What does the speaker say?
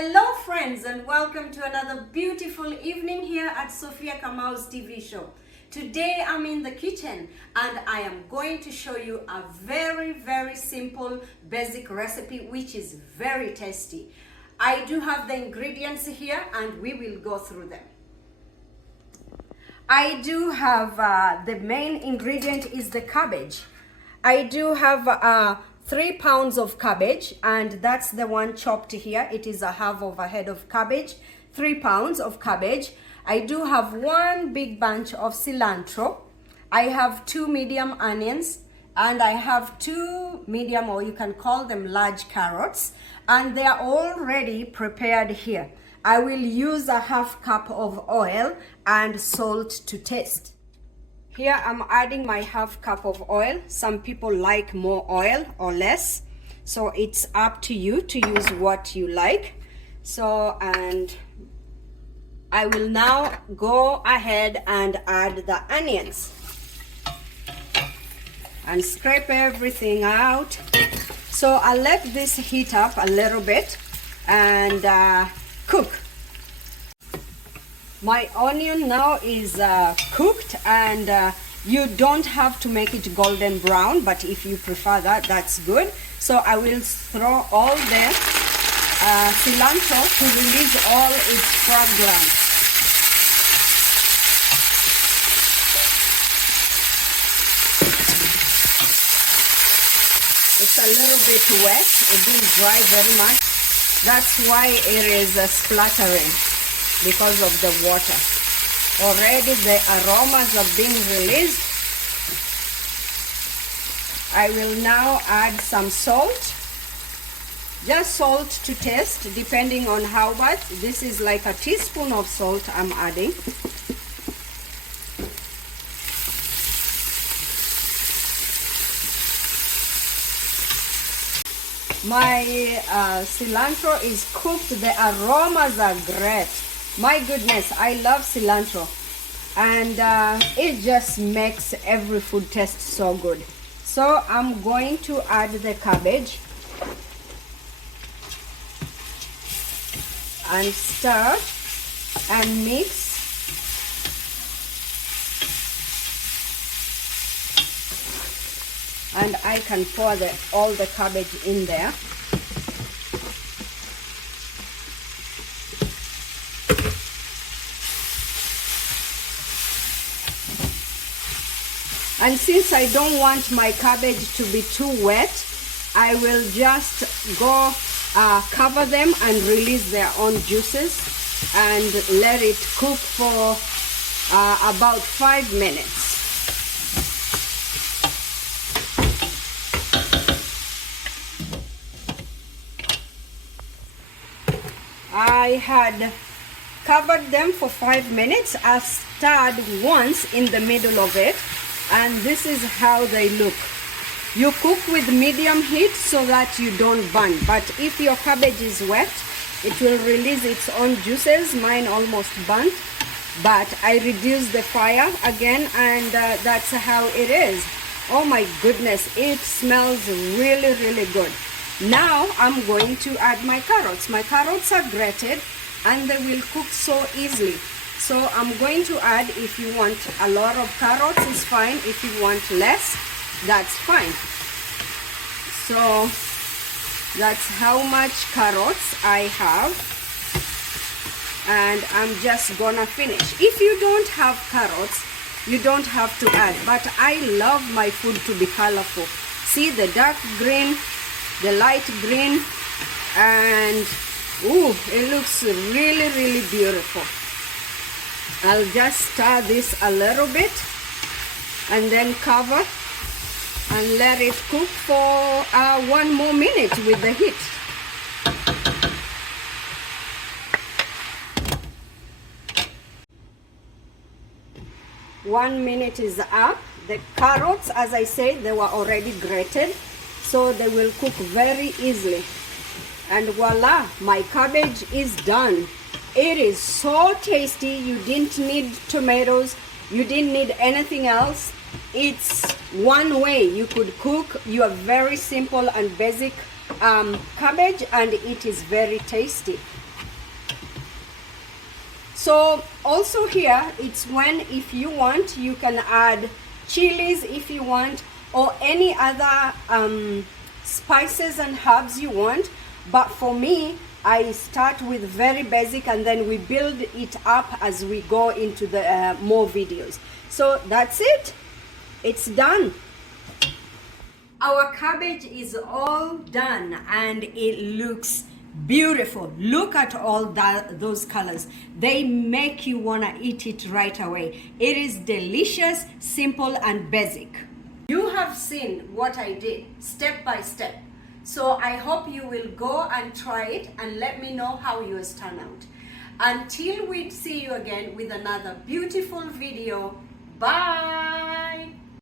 Hello friends, and welcome to another beautiful evening here at Sophia Kamau's TV show. Today I'm in the kitchen and I am going to show you a very simple basic recipe which is very tasty. I do have the ingredients here and we will go through them. I do have the main ingredient is the cabbage. I do have 3 pounds of cabbage, and that's the one chopped here. It is a half of a head of cabbage, 3 pounds of cabbage. I do have 1 big bunch of cilantro. I have 2 medium onions, and I have 2 medium, or you can call them large, carrots, and they are already prepared here. I will use a half cup of oil and salt to taste. Here I'm adding my half cup of oil. Some people like more oil or less, so it's up to you to use what you like. And I will now go ahead and add the onions and scrape everything out. So I'll let this heat up a little bit and cook. My onion now is cooked, and you don't have to make it golden brown, but if you prefer that, that's good. So I will throw all the cilantro to release all its fragrance. It's a little bit wet, it didn't dry very much. That's why it is splattering, because of the water. Already the aromas are being released. I will now add some salt, just salt to taste, depending on how much. This is like a teaspoon of salt I'm adding. My cilantro is cooked. The aromas are great. My goodness, I love cilantro, and it just makes every food taste so good. So I'm going to add the cabbage and stir and mix. And I can pour all the cabbage in there. And since I don't want my cabbage to be too wet, I will just go cover them and release their own juices and let it cook for about 5 minutes. I had covered them for 5 minutes. I stirred once in the middle of it, and this is how they look. You cook with medium heat so that you don't burn, but if your cabbage is wet, it will release its own juices. Mine almost burnt, but I reduced the fire again, and that's how it is. Oh my goodness, it smells really good. Now I'm going to add my carrots. My carrots are grated and they will cook so easily. So I'm going to add, if you want a lot of carrots, it's fine. If you want less, that's fine. So that's how much carrots I have. And I'm just gonna finish. If you don't have carrots, you don't have to add. But I love my food to be colorful. See the dark green, the light green, and ooh, it looks really beautiful. I'll just stir this a little bit and then cover and let it cook for 1 more minute with the heat. One minute is up. The carrots, as I said, they were already grated, so they will cook very easily. And voila, my cabbage is done. It is so tasty. You didn't need tomatoes, you didn't need anything else. It's one way you could cook your very simple and basic cabbage, and it is very tasty. So also here, it's when, if you want, you can add chilies if you want, or any other spices and herbs you want. But for me, I start with very basic, and then we build it up as we go into the more videos. So that's it. It's done. Our cabbage is all done and it looks beautiful. Look at all those colors. They make you want to eat it right away. It is delicious, simple, and basic. You have seen what I did step by step. So I hope you will go and try it and let me know how yours turn out. Until we see you again with another beautiful video. Bye.